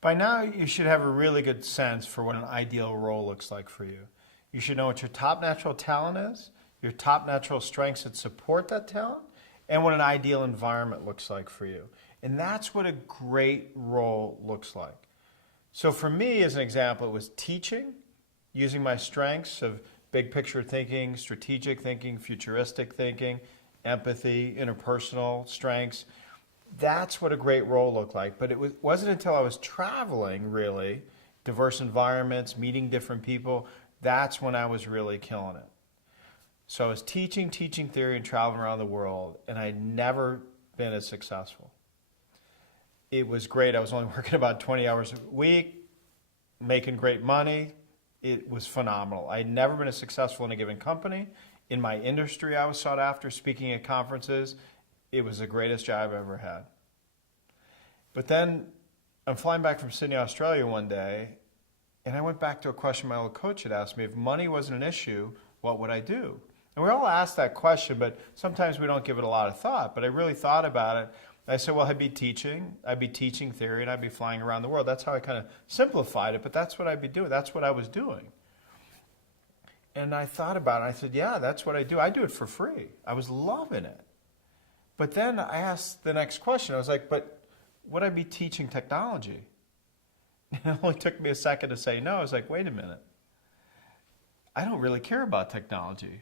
By now, you should have a really good sense for what an ideal role looks like for you. You should know what your top natural talent is, your top natural strengths that support that talent, and what an ideal environment looks like for you. And that's what a great role looks like. So for me, as an example, it was teaching, using my strengths of big picture thinking, strategic thinking, futuristic thinking, empathy, interpersonal strengths. That's what a great role looked like. But wasn't until I was traveling, really, diverse environments, meeting different people, that's when I was really killing it. So I was teaching theory and traveling around the world, and I'd never been as successful. It was great. I was only working about 20 hours a week, making great money. It was phenomenal. I'd never been as successful in a given company. In my industry, I was sought after, speaking at conferences. It was the greatest job I've ever had. But then I'm flying back from Sydney, Australia one day, and I went back to a question my old coach had asked me. If money wasn't an issue, what would I do? And we all ask that question, but sometimes we don't give it a lot of thought. But I really thought about it. I said, well, I'd be teaching theory, and I'd be flying around the world. That's how I kind of simplified it, but that's what I'd be doing. That's what I was doing. And I thought about it, and I said, yeah, that's what I do. I do it for free. I was loving it. But then I asked the next question. I was like, but would I be teaching technology? And it only took me a second to say no. I was like, wait a minute. I don't really care about technology.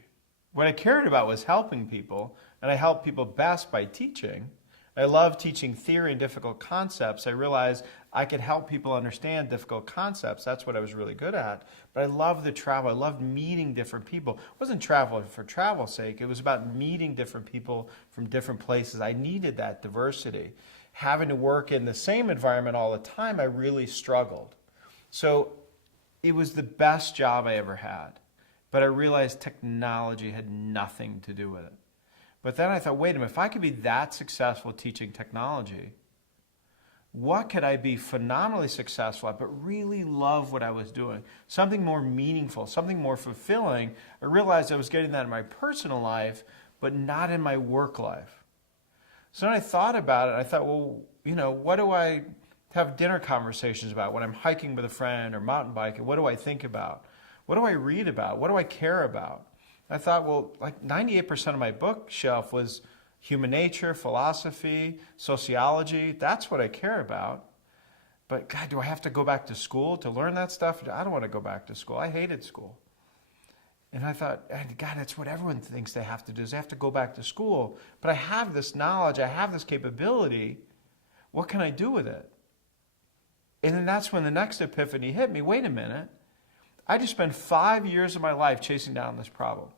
What I cared about was helping people, and I help people best by teaching. I love teaching theory and difficult concepts. I realized I could help people understand difficult concepts. That's what I was really good at. But I loved the travel. I loved meeting different people. It wasn't travel for travel's sake. It was about meeting different people from different places. I needed that diversity. Having to work in the same environment all the time, I really struggled. So it was the best job I ever had. But I realized technology had nothing to do with it. But then I thought, wait a minute, if I could be that successful teaching technology, what could I be phenomenally successful at, but really love what I was doing? Something more meaningful, something more fulfilling. I realized I was getting that in my personal life, but not in my work life. So then I thought about it. I thought, well, what do I have dinner conversations about when I'm hiking with a friend or mountain biking? What do I think about? What do I read about? What do I care about? I thought, well, like 98% of my bookshelf was human nature, philosophy, sociology. That's what I care about. But God, do I have to go back to school to learn that stuff? I don't want to go back to school. I hated school. And I thought, God, that's what everyone thinks they have to do, is they have to go back to school. But I have this knowledge, I have this capability. What can I do with it? And then that's when the next epiphany hit me. Wait a minute. I just spent 5 years of my life chasing down this problem.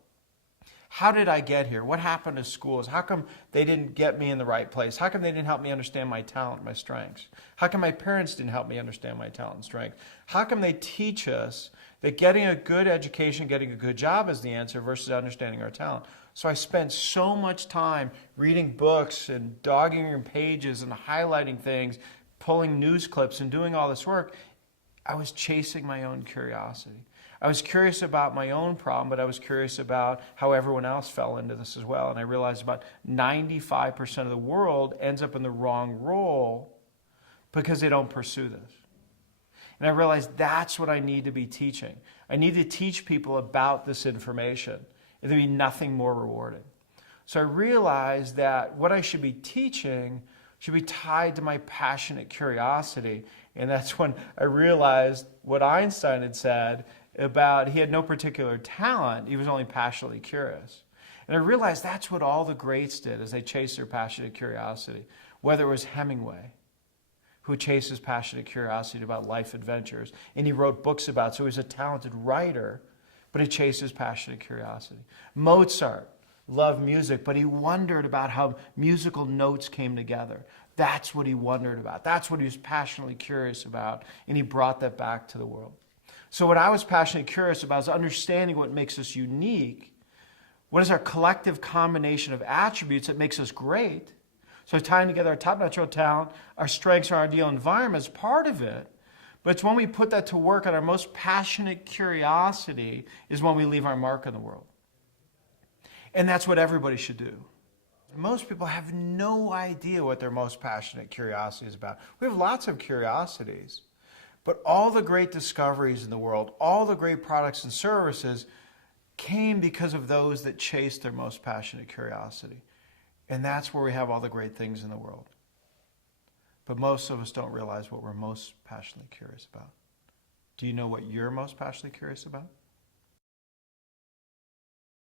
How did I get here? What happened to schools? How come they didn't get me in the right place? How come they didn't help me understand my talent, my strengths? How come my parents didn't help me understand my talent and strength? How come they teach us that getting a good education, getting a good job is the answer versus understanding our talent? So I spent so much time reading books and dogging pages and highlighting things, pulling news clips and doing all this work. I was chasing my own curiosity. I was curious about my own problem, but I was curious about how everyone else fell into this as well. And I realized about 95% of the world ends up in the wrong role because they don't pursue this. And I realized that's what I need to be teaching. I need to teach people about this information. And there'd be nothing more rewarding. So I realized that what I should be teaching should be tied to my passionate curiosity. And that's when I realized what Einstein had said about he had no particular talent, he was only passionately curious. And I realized that's what all the greats did as they chased their passionate curiosity. Whether it was Hemingway, who chased his passionate curiosity about life adventures, and he wrote books about it, so he was a talented writer, but he chased his passionate curiosity. Mozart loved music, but he wondered about how musical notes came together. That's what he wondered about. That's what he was passionately curious about, and he brought that back to the world. So what I was passionately curious about is understanding what makes us unique. What is our collective combination of attributes that makes us great? So tying together our top natural talent, our strengths, our ideal environment is part of it. But it's when we put that to work on our most passionate curiosity is when we leave our mark in the world. And that's what everybody should do. Most people have no idea what their most passionate curiosity is about. We have lots of curiosities. But all the great discoveries in the world, all the great products and services came because of those that chased their most passionate curiosity. And that's where we have all the great things in the world. But most of us don't realize what we're most passionately curious about. Do you know what you're most passionately curious about?